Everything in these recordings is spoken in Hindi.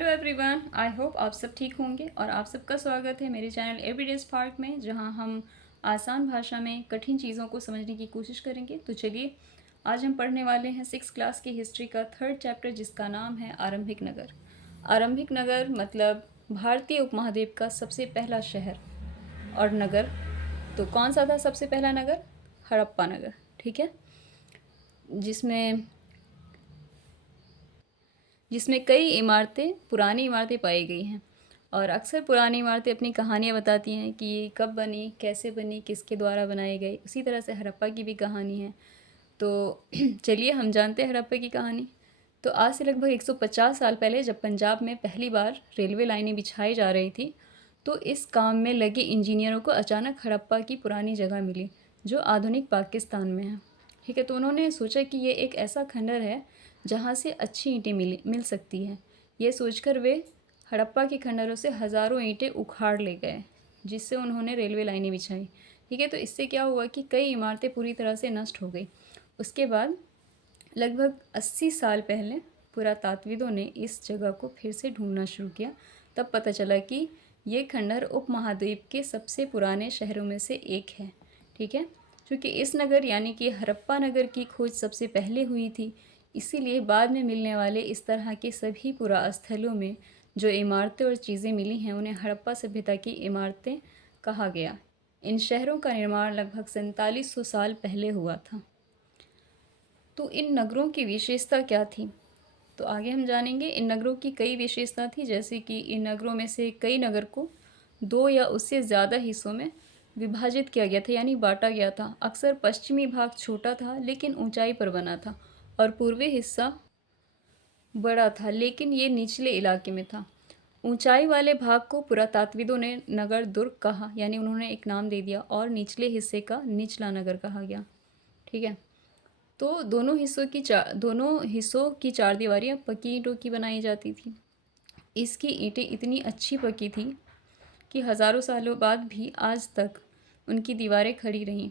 हेलो एवरीवन, आई होप आप सब ठीक होंगे और आप सबका स्वागत है मेरे चैनल एवरीडे स्पार्क में, जहां हम आसान भाषा में कठिन चीज़ों को समझने की कोशिश करेंगे। तो चलिए, आज हम पढ़ने वाले हैं 6th क्लास की हिस्ट्री का 3rd चैप्टर, जिसका नाम है आरंभिक नगर। आरंभिक नगर मतलब भारतीय उपमहाद्वीप का सबसे पहला शहर और नगर। तो कौन सा था सबसे पहला नगर? हड़प्पा नगर, ठीक है, जिसमें जिसमें कई इमारतें, पुरानी इमारतें पाई गई हैं। और अक्सर पुरानी इमारतें अपनी कहानियाँ बताती हैं कि ये कब बनी, कैसे बनी, किसके द्वारा बनाई गई। उसी तरह से हड़प्पा की भी कहानी है। तो चलिए हम जानते हैं हड़प्पा की कहानी। तो आज से लगभग 150 साल पहले, जब पंजाब में पहली बार रेलवे लाइनें बिछाई जा रही थी, तो इस काम में लगे इंजीनियरों को अचानक हड़प्पा की पुरानी जगह मिली, जो आधुनिक पाकिस्तान में है। ठीक है, तो उन्होंने सोचा कि ये एक ऐसा खंडर है जहाँ से अच्छी ईंटें मिल सकती हैं। ये सोचकर वे हड़प्पा के खंडरों से हज़ारों ईंटें उखाड़ ले गए, जिससे उन्होंने रेलवे लाइनें बिछाई। ठीक है, तो इससे क्या हुआ कि कई इमारतें पूरी तरह से नष्ट हो गई। उसके बाद लगभग 80 साल पहले पुरातात्विदों ने इस जगह को फिर से ढूंढना शुरू किया। तब पता चला कि ये खंडहर उपमहाद्वीप के सबसे पुराने शहरों में से एक है। ठीक है, क्योंकि इस नगर यानी कि हड़प्पा नगर की खोज सबसे पहले हुई थी, इसीलिए बाद में मिलने वाले इस तरह के सभी पुरास्थलों में जो इमारतें और चीज़ें मिली हैं, उन्हें हड़प्पा सभ्यता की इमारतें कहा गया। इन शहरों का निर्माण लगभग 4700 साल पहले हुआ था। तो इन नगरों की विशेषता क्या थी? तो आगे हम जानेंगे। इन नगरों की कई विशेषता थी, जैसे कि इन नगरों में से कई नगर को 2 या उससे ज़्यादा हिस्सों में विभाजित किया गया था, यानी बांटा गया था। अक्सर पश्चिमी भाग छोटा था लेकिन ऊंचाई पर बना था, और पूर्वी हिस्सा बड़ा था लेकिन ये निचले इलाके में था। ऊंचाई वाले भाग को पुरातात्विदों ने नगर दुर्ग कहा, यानी उन्होंने एक नाम दे दिया, और निचले हिस्से का निचला नगर कहा गया। ठीक है, तो दोनों हिस्सों की चारदीवारियाँ पक्की ईंटों की बनाई जाती थी। इसकी ईंटें इतनी अच्छी पकी थी कि हज़ारों सालों बाद भी आज तक उनकी दीवारें खड़ी रहीं।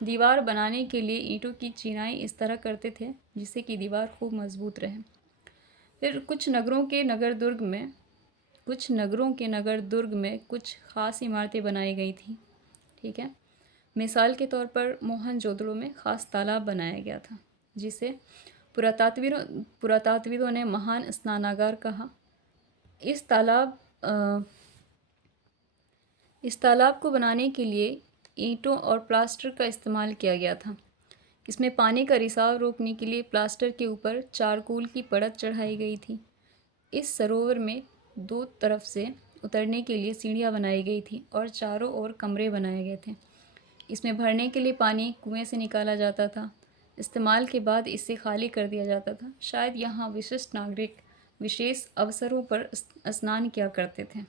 दीवार बनाने के लिए ईंटों की चिनाई इस तरह करते थे जिससे कि दीवार खूब मजबूत रहे। फिर कुछ नगरों के नगर दुर्ग में कुछ ख़ास इमारतें बनाई गई थी। ठीक है, मिसाल के तौर पर मोहनजोदड़ो में ख़ास तालाब बनाया गया था, जिसे पुरातात्विदों ने महान स्नानागार कहा। इस तालाब इस तालाब को बनाने के लिए ईंटों और प्लास्टर का इस्तेमाल किया गया था। इसमें पानी का रिसाव रोकने के लिए प्लास्टर के ऊपर चारकोल की परत चढ़ाई गई थी। इस सरोवर में 2 तरफ से उतरने के लिए सीढ़ियाँ बनाई गई थी और चारों ओर कमरे बनाए गए थे। इसमें भरने के लिए पानी कुएं से निकाला जाता था। इस्तेमाल के बाद इसे खाली कर दिया जाता था। शायद यहाँ विशिष्ट नागरिक विशेष अवसरों पर स्नान किया करते थे।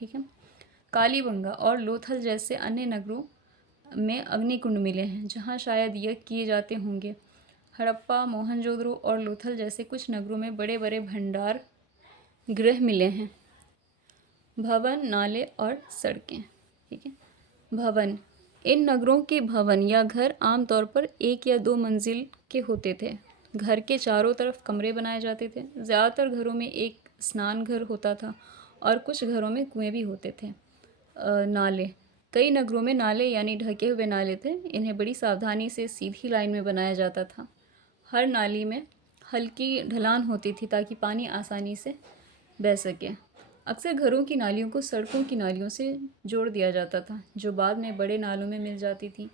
ठीक है, कालीबंगा और लोथल जैसे अन्य नगरों में अग्निकुंड मिले हैं, जहाँ शायद यज्ञ किए जाते होंगे। हड़प्पा, मोहनजोदड़ो और लोथल जैसे कुछ नगरों में बड़े बड़े भंडार गृह मिले हैं। भवन, नाले और सड़कें। ठीक है, भवन। इन नगरों के भवन या घर आमतौर पर 1 या 2 मंजिल के होते थे। घर के चारों तरफ कमरे बनाए जाते थे। ज़्यादातर घरों में एक स्नान घर होता था और कुछ घरों में कुएं भी होते थे। नाले। कई नगरों में नाले यानी ढके हुए नाले थे। इन्हें बड़ी सावधानी से सीधी लाइन में बनाया जाता था। हर नाली में हल्की ढलान होती थी ताकि पानी आसानी से बह सके। अक्सर घरों की नालियों को सड़कों की नालियों से जोड़ दिया जाता था, जो बाद में बड़े नालों में मिल जाती थी।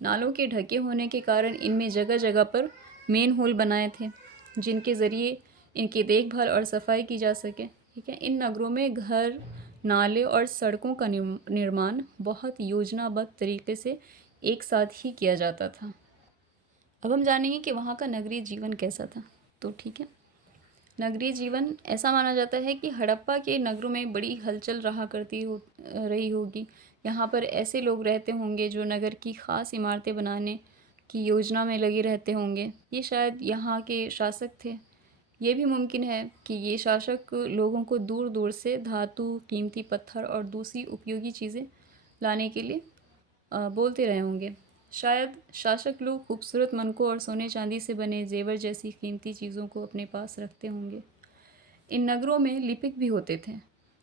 नालों के ढके होने के कारण इनमें जगह जगह पर मेन होल बनाए थे, जिनके ज़रिए इनकी देखभाल और सफाई की जा सके। ठीक है, इन नगरों में घर, नाले और सड़कों का निर्माण बहुत योजनाबद्ध तरीके से एक साथ ही किया जाता था। अब हम जानेंगे कि वहाँ का नगरीय जीवन कैसा था। तो ठीक है, नगरीय जीवन ऐसा माना जाता है कि हड़प्पा के नगरों में बड़ी हलचल रही होगी। यहाँ पर ऐसे लोग रहते होंगे जो नगर की ख़ास इमारतें बनाने की योजना में लगे रहते होंगे। ये शायद यहाँ के शासक थे। ये भी मुमकिन है कि ये शासक लोगों को दूर दूर से धातु, कीमती पत्थर और दूसरी उपयोगी चीज़ें लाने के लिए बोलते रहे होंगे। शायद शासक लोग खूबसूरत मनकों और सोने चांदी से बने जेवर जैसी कीमती चीज़ों को अपने पास रखते होंगे। इन नगरों में लिपिक भी होते थे,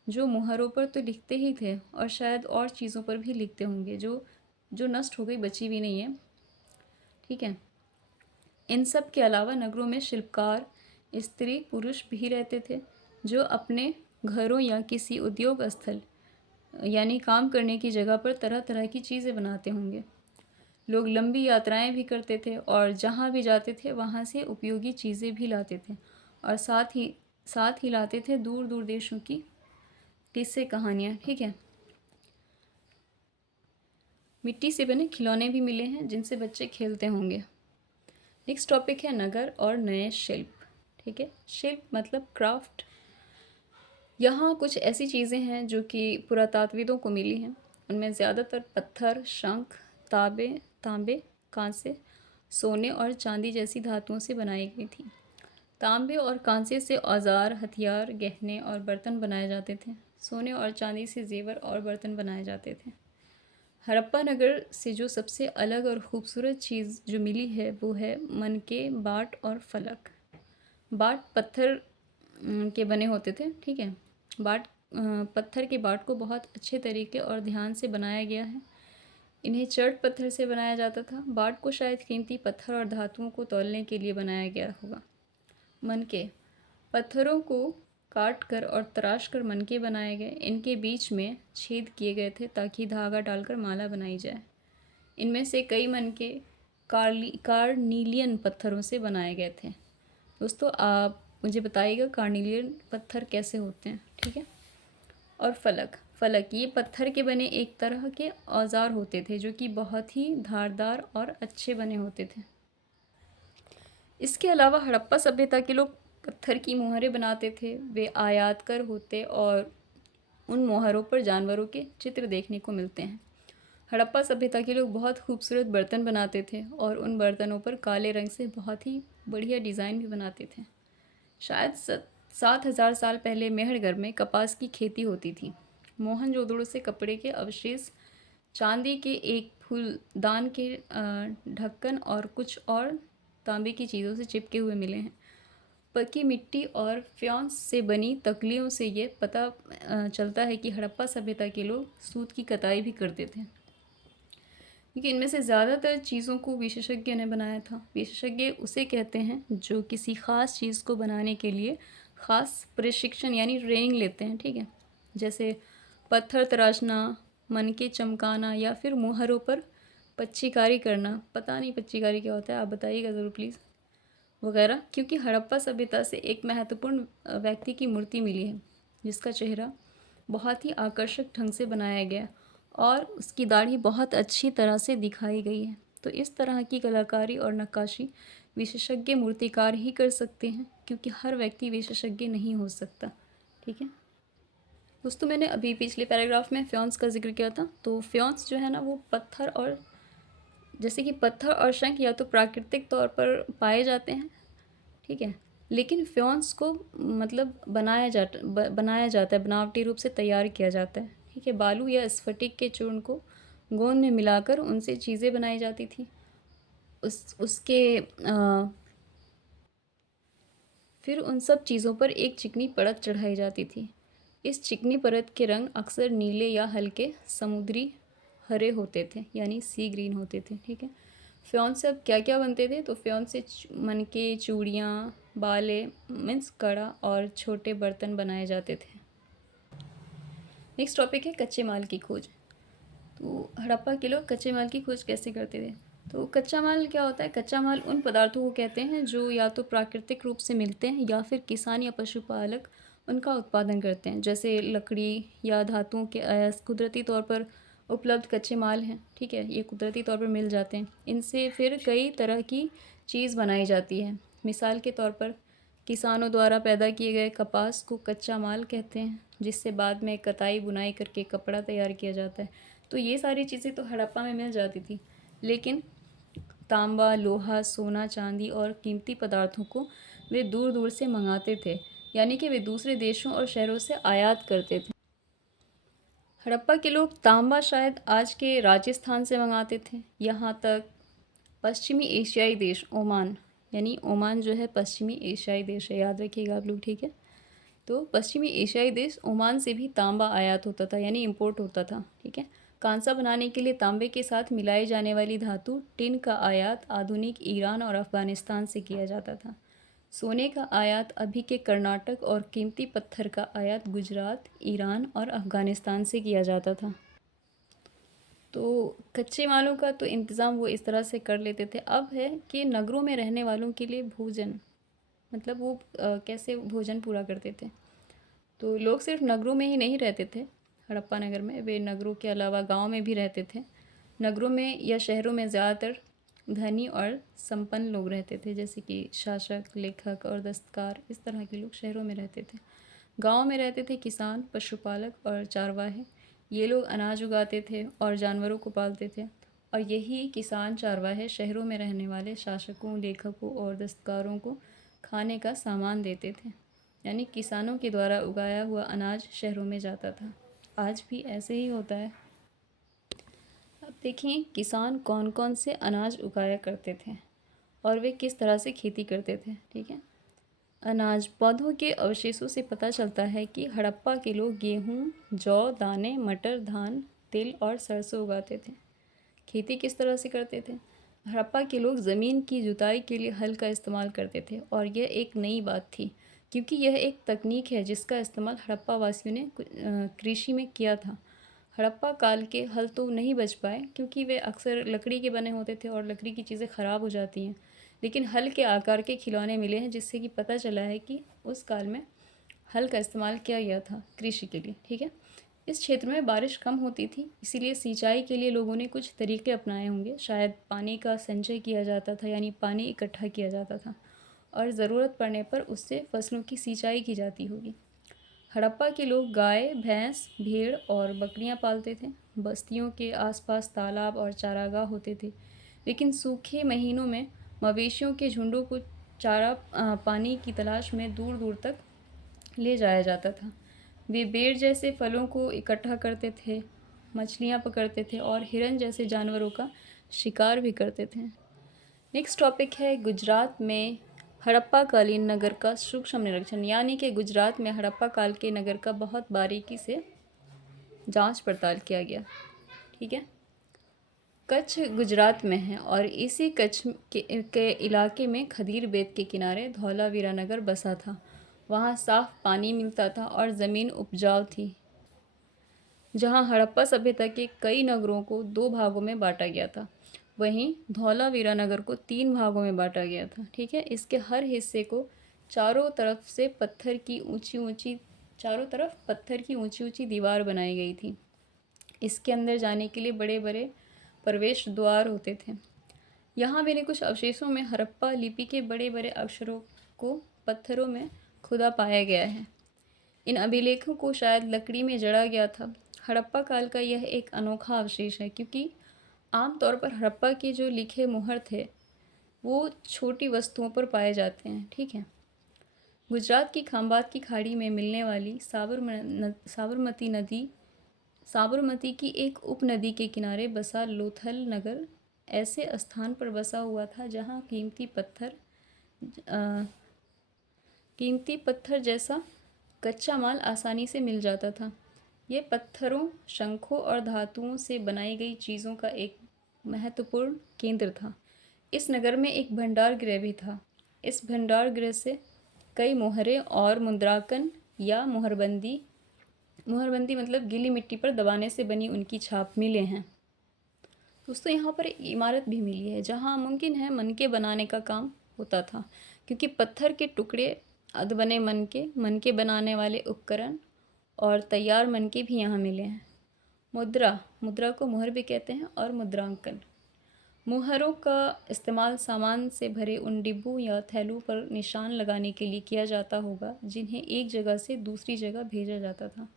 जो मुहरों पर तो लिखते ही थे और शायद और चीज़ों पर भी लिखते होंगे जो जो नष्ट हो गई, बची भी नहीं है। ठीक है। इन सब के अलावा नगरों में शिल्पकार, स्त्री पुरुष भी रहते थे, जो अपने घरों या किसी उद्योग स्थल यानी काम करने की जगह पर तरह तरह की चीज़ें बनाते होंगे। लोग लंबी यात्राएं भी करते थे और जहाँ भी जाते थे वहाँ से उपयोगी चीज़ें भी लाते थे, और साथ ही लाते थे दूर दूर देशों की किस्से कहानियाँ। ठीक है। मिट्टी से बने खिलौने भी मिले हैं जिनसे बच्चे खेलते होंगे। नेक्स्ट टॉपिक है नगर और नए शिल्प। ठीक है। शिल्प मतलब क्राफ्ट। यहाँ कुछ ऐसी चीज़ें हैं जो कि पुरातात्विदों को मिली हैं। उनमें ज़्यादातर पत्थर, शंख, तांबे, कांसे, सोने और चांदी जैसी धातुओं से बनाई गई थी। तांबे और कांसे से औजार, हथियार, गहने और बर्तन बनाए जाते थे। सोने और चांदी से जेवर और बर्तन बनाए जाते थे। हड़प्पा नगर से जो सबसे अलग और ख़ूबसूरत चीज़ जो मिली है वो है मनके, बाट और फलक। बाट पत्थर के बने होते थे। ठीक है। बाट पत्थर के बाट को बहुत अच्छे तरीके और ध्यान से बनाया गया है। इन्हें चर्ट पत्थर से बनाया जाता था। बाट को शायद कीमती पत्थर और धातुओं को तौलने के लिए बनाया गया होगा। मनके पत्थरों को काट कर और तराश कर मनके बनाए गए। इनके बीच में छेद किए गए थे ताकि धागा डालकर माला बनाई जाए। इनमें से कई मनके कार्नीलियन पत्थरों से बनाए गए थे। दोस्तों आप मुझे बताइएगा कार्नीलियन पत्थर कैसे होते हैं। ठीक है। और फलक ये पत्थर के बने एक तरह के औजार होते थे जो कि बहुत ही धारदार और अच्छे बने होते थे। इसके अलावा हड़प्पा सभ्यता के लोग पत्थर की मोहरें बनाते थे। वे आयातकर होते और उन मोहरों पर जानवरों के चित्र देखने को मिलते हैं। हड़प्पा सभ्यता के लोग बहुत खूबसूरत बर्तन बनाते थे और उन बर्तनों पर काले रंग से बहुत ही बढ़िया डिज़ाइन भी बनाते थे। शायद 7,000 साल पहले मेहरगढ़ में कपास की खेती होती थी। मोहनजोदड़ो से कपड़े के अवशेष, चांदी के एक फूलदान के ढक्कन और कुछ और तांबे की चीज़ों से चिपके हुए मिले हैं। पकी मिट्टी और फ्योन्स से बनी तकलियों से ये पता चलता है कि हड़प्पा सभ्यता के लोग सूत की कताई भी करते थे। क्योंकि इनमें से ज़्यादातर चीज़ों को विशेषज्ञ ने बनाया था। विशेषज्ञ उसे कहते हैं जो किसी ख़ास चीज़ को बनाने के लिए ख़ास प्रशिक्षण यानी ट्रेनिंग लेते हैं। ठीक है। जैसे पत्थर तराशना, मनके चमकाना या फिर मुहरों पर पच्चीकारी करना। पता नहीं पच्चीकारी क्या होता है, आप बताइएगा ज़रूर प्लीज़, वगैरह। क्योंकि हड़प्पा सभ्यता से एक महत्वपूर्ण व्यक्ति की मूर्ति मिली है जिसका चेहरा बहुत ही आकर्षक ढंग से बनाया गया और उसकी दाढ़ी बहुत अच्छी तरह से दिखाई गई है। तो इस तरह की कलाकारी और नक्काशी विशेषज्ञ मूर्तिकार ही कर सकते हैं, क्योंकि हर व्यक्ति विशेषज्ञ नहीं हो सकता। ठीक है दोस्तों, मैंने अभी पिछले पैराग्राफ में फ्योन्स का जिक्र किया था। तो फ्योन्स जो है ना वो पत्थर और जैसे कि पत्थर और शंख या तो प्राकृतिक तौर पर पाए जाते हैं। ठीक है। लेकिन फ्योन्स को मतलब बनाया जाता है, बनावटी रूप से तैयार किया जाता है। ठीक है। बालू या स्फटिक के चूर्ण को गोंद में मिलाकर उनसे चीज़ें बनाई जाती थी। उसके फिर उन सब चीज़ों पर एक चिकनी परत चढ़ाई जाती थी। इस चिकनी परत के रंग अक्सर नीले या हल्के समुद्री हरे होते थे, यानी सी ग्रीन होते थे। ठीक है। फ्योन से अब क्या क्या बनते थे, तो फ्योन से मनके, चूड़ियाँ, बाले मीन्स कड़ा और छोटे बर्तन बनाए जाते थे। नेक्स्ट टॉपिक है कच्चे माल की खोज। तो हड़प्पा के लोग कच्चे माल की खोज कैसे करते थे। तो कच्चा माल क्या होता है? कच्चा माल उन पदार्थों को कहते हैं जो या तो प्राकृतिक रूप से मिलते हैं या फिर किसान या पशुपालक उनका उत्पादन करते हैं। जैसे लकड़ी या धातुओं के कुदरती तौर पर उपलब्ध कच्चे माल हैं। ठीक है। ये कुदरती तौर पर मिल जाते हैं। इनसे फिर कई तरह की चीज़ बनाई जाती है। मिसाल के तौर पर किसानों द्वारा पैदा किए गए कपास को कच्चा माल कहते हैं, जिससे बाद में कताई बुनाई करके कपड़ा तैयार किया जाता है। तो ये सारी चीज़ें तो हड़प्पा में मिल जाती थी, लेकिन तांबा, लोहा, सोना, चांदी और कीमती पदार्थों को वे दूर दूर से मंगाते थे, यानी कि वे दूसरे देशों और शहरों से आयात करते थे। हड़प्पा के लोग तांबा शायद आज के राजस्थान से मंगाते थे। यहाँ तक पश्चिमी एशियाई देश ओमान, यानी ओमान जो है पश्चिमी एशियाई देश है, याद रखिएगा आप लोग। ठीक है। तो पश्चिमी एशियाई देश ओमान से भी तांबा आयात होता था, यानी इम्पोर्ट होता था। ठीक है। कांसा बनाने के लिए तांबे के साथ मिलाई जाने वाली धातु टिन का आयात आधुनिक ईरान और अफ़गानिस्तान से किया जाता था। सोने का आयात अभी के कर्नाटक और कीमती पत्थर का आयात गुजरात, ईरान और अफ़गानिस्तान से किया जाता था। तो कच्चे मालों का तो इंतज़ाम वो इस तरह से कर लेते थे। अब है कि नगरों में रहने वालों के लिए भोजन, मतलब वो कैसे भोजन पूरा करते थे। तो लोग सिर्फ नगरों में ही नहीं रहते थे। हड़प्पा नगर में वे नगरों के अलावा गांव में भी रहते थे। नगरों में या शहरों में ज़्यादातर धनी और संपन्न लोग रहते थे, जैसे कि शासक, लेखक और दस्तकार, इस तरह के लोग शहरों में रहते थे। गांव में रहते थे किसान, पशुपालक और चारवाहे। ये लोग अनाज उगाते थे और जानवरों को पालते थे। और यही किसान चारवाहे शहरों में रहने वाले शासकों, लेखकों और दस्तकारों को खाने का सामान देते थे। यानी किसानों के द्वारा उगाया हुआ अनाज शहरों में जाता था। आज भी ऐसे ही होता है। अब देखिए किसान कौन कौन से अनाज उगाया करते थे और वे किस तरह से खेती करते थे। ठीक है। अनाज पौधों के अवशेषों से पता चलता है कि हड़प्पा के लोग गेहूँ, जौ, दाने, मटर, धान, तिल और सरसों उगाते थे। खेती किस तरह से करते थे? हड़प्पा के लोग ज़मीन की जुताई के लिए हल का इस्तेमाल करते थे और यह एक नई बात थी, क्योंकि यह एक तकनीक है जिसका इस्तेमाल हड़प्पा वासियों ने कृषि में किया था। हड़प्पा काल के हल तो नहीं बच पाए क्योंकि वे अक्सर लकड़ी के बने होते थे और लकड़ी की चीज़ें ख़राब हो जाती हैं, लेकिन हल के आकार के खिलौने मिले हैं, जिससे कि पता चला है कि उस काल में हल का इस्तेमाल किया गया था कृषि के लिए। ठीक है। इस क्षेत्र में बारिश कम होती थी, इसीलिए सिंचाई के लिए लोगों ने कुछ तरीके अपनाए होंगे। शायद पानी का संचय किया जाता था, यानी पानी इकट्ठा किया जाता था और ज़रूरत पड़ने पर उससे फसलों की सिंचाई की जाती होगी। हड़प्पा के लोग गाय, भैंस, भेड़ और बकरियां पालते थे। बस्तियों के आसपास तालाब और चारागाह होते थे, लेकिन सूखे महीनों में मवेशियों के झुंडों को चारा पानी की तलाश में दूर दूर तक ले जाया जाता था। वे बेर जैसे फलों को इकट्ठा करते थे, मछलियाँ पकड़ते थे और हिरन जैसे जानवरों का शिकार भी करते थे। नेक्स्ट टॉपिक है गुजरात में हड़प्पा कालीन नगर का सूक्ष्म निरीक्षण, यानी कि गुजरात में हड़प्पा काल के नगर का बहुत बारीकी से जांच पड़ताल किया गया। ठीक है। कच्छ गुजरात में है और इसी कच्छ के इलाके में खदीर बेत के किनारे धौलावीरा नगर बसा था। वहाँ साफ पानी मिलता था और ज़मीन उपजाऊ थी। जहाँ हड़प्पा सभ्यता के कई नगरों को 2 भागों में बांटा गया था, वहीं धौलावीरा नगर को 3 भागों में बांटा गया था। ठीक है। इसके हर हिस्से को चारों तरफ पत्थर की ऊंची ऊंची दीवार बनाई गई थी। इसके अंदर जाने के लिए बड़े बड़े प्रवेश द्वार होते थे। यहाँ मैंने कुछ अवशेषों में हड़प्पा लिपि के बड़े बड़े अक्षरों को पत्थरों में खुदा पाया गया है। इन अभिलेखों को शायद लकड़ी में जड़ा गया था। हड़प्पा काल का यह एक अनोखा अवशेष है, क्योंकि आमतौर पर हड़प्पा के जो लिखे मुहर थे वो छोटी वस्तुओं पर पाए जाते हैं। ठीक है। गुजरात की खाम्बात की खाड़ी में मिलने वाली साबरमती की एक उपनदी के किनारे बसा लोथल नगर ऐसे स्थान पर बसा हुआ था जहाँ कीमती पत्थर जैसा कच्चा माल आसानी से मिल जाता था। ये पत्थरों, शंखों और धातुओं से बनाई गई चीज़ों का एक महत्वपूर्ण केंद्र था। इस नगर में एक भंडार गृह भी था। इस भंडार गृह से कई मोहरें और मुद्रांकन या मुहरबंदी मतलब गीली मिट्टी पर दबाने से बनी उनकी छाप मिले हैं। दोस्तों यहाँ पर एक इमारत भी मिली है जहाँ मुमकिन है मनके बनाने का काम होता था, क्योंकि पत्थर के टुकड़े, अधबने मनके बनाने वाले उपकरण और तैयार मनके भी यहाँ मिले हैं। मुद्रा को मुहर भी कहते हैं और मुद्रांकन। मुहरों का इस्तेमाल सामान से भरे उन डिब्बों या थैलों पर निशान लगाने के लिए किया जाता होगा जिन्हें एक जगह से दूसरी जगह भेजा जाता था।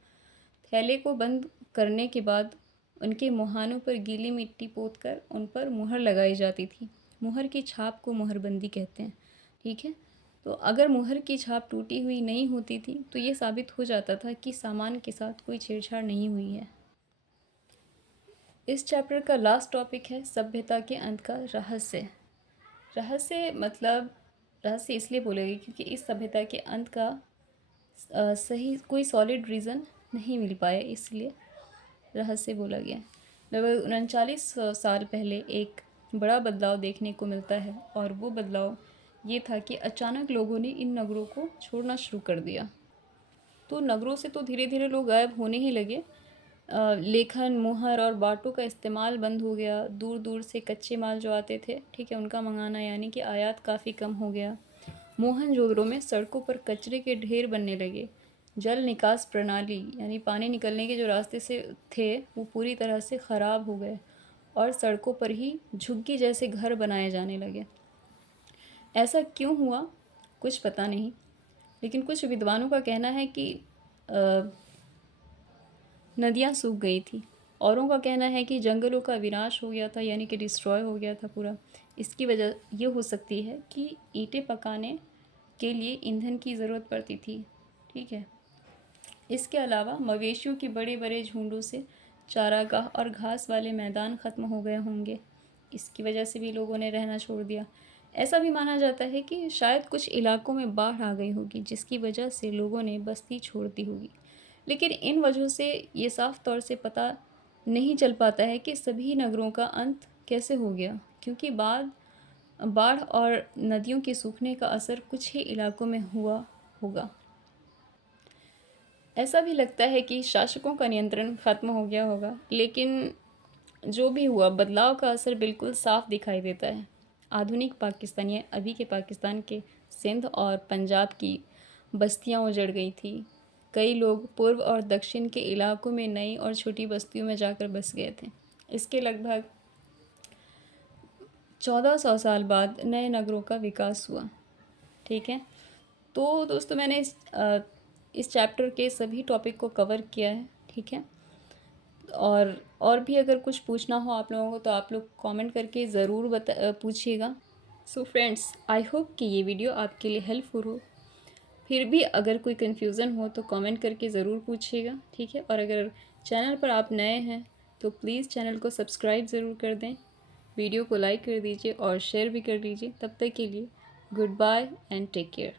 थैले को बंद करने के बाद उनके मुहानों पर गीली मिट्टी पोतकर उन पर मुहर लगाई जाती थी। मुहर की छाप को मुहरबंदी कहते हैं। ठीक है। तो अगर मुहर की छाप टूटी हुई नहीं होती थी तो ये साबित हो जाता था कि सामान के साथ कोई छेड़छाड़ नहीं हुई है। इस चैप्टर का लास्ट टॉपिक है सभ्यता के अंत का रहस्य। रहस्य मतलब रहस्य इसलिए बोलेगी क्योंकि इस सभ्यता के अंत का सही कोई सॉलिड रीज़न नहीं मिल पाया, इसलिए रहस्य बोला गया। लगभग 39 साल पहले एक बड़ा बदलाव देखने को मिलता है, और वो बदलाव ये था कि अचानक लोगों ने इन नगरों को छोड़ना शुरू कर दिया। तो नगरों से तो धीरे धीरे लोग गायब होने ही लगे। लेखन, मुहर और बाटों का इस्तेमाल बंद हो गया। दूर दूर से कच्चे माल जो आते थे, ठीक है, उनका मंगाना यानी कि आयात काफ़ी कम हो गया। मोहनजोदड़ो में सड़कों पर कचरे के ढेर बनने लगे। जल निकास प्रणाली यानी पानी निकलने के जो रास्ते से थे वो पूरी तरह से ख़राब हो गए, और सड़कों पर ही झुग्गी जैसे घर बनाए जाने लगे। ऐसा क्यों हुआ कुछ पता नहीं, लेकिन कुछ विद्वानों का कहना है कि नदियाँ सूख गई थी। औरों का कहना है कि जंगलों का विनाश हो गया था, यानी कि डिस्ट्रॉय हो गया था पूरा। इसकी वजह ये हो सकती है कि ईंटें पकाने के लिए ईंधन की ज़रूरत पड़ती थी, ठीक है। इसके अलावा मवेशियों के बड़े बड़े झुंडों से चारागाह और घास वाले मैदान ख़त्म हो गए होंगे। इसकी वजह से भी लोगों ने रहना छोड़ दिया। ऐसा भी माना जाता है कि शायद कुछ इलाकों में बाढ़ आ गई होगी, जिसकी वजह से लोगों ने बस्ती छोड़ दी होगी। लेकिन इन वजहों से ये साफ तौर से पता नहीं चल पाता है कि सभी नगरों का अंत कैसे हो गया, क्योंकि बाढ़ और नदियों के सूखने का असर कुछ ही इलाकों में हुआ होगा। ऐसा भी लगता है कि शासकों का नियंत्रण ख़त्म हो गया होगा, लेकिन जो भी हुआ, बदलाव का असर बिल्कुल साफ दिखाई देता है। आधुनिक पाकिस्तान या अभी के पाकिस्तान के सिंध और पंजाब की बस्तियां उजड़ गई थी। कई लोग पूर्व और दक्षिण के इलाकों में नई और छोटी बस्तियों में जाकर बस गए थे। इसके लगभग 1400 साल बाद नए नगरों का विकास हुआ, ठीक है। तो दोस्तों, मैंने इस चैप्टर के सभी टॉपिक को कवर किया है, ठीक है। और भी अगर कुछ पूछना हो आप लोगों को तो आप लोग कमेंट करके ज़रूर पूछिएगा। सो फ्रेंड्स, आई होप कि ये वीडियो आपके लिए हेल्पफुल हो। फिर भी अगर कोई कन्फ्यूज़न हो तो कमेंट करके ज़रूर पूछिएगा, ठीक है। और अगर चैनल पर आप नए हैं तो प्लीज़ चैनल को सब्सक्राइब ज़रूर कर दें, वीडियो को लाइक कर दीजिए और शेयर भी कर लीजिए। तब तक के लिए goodbye and take care.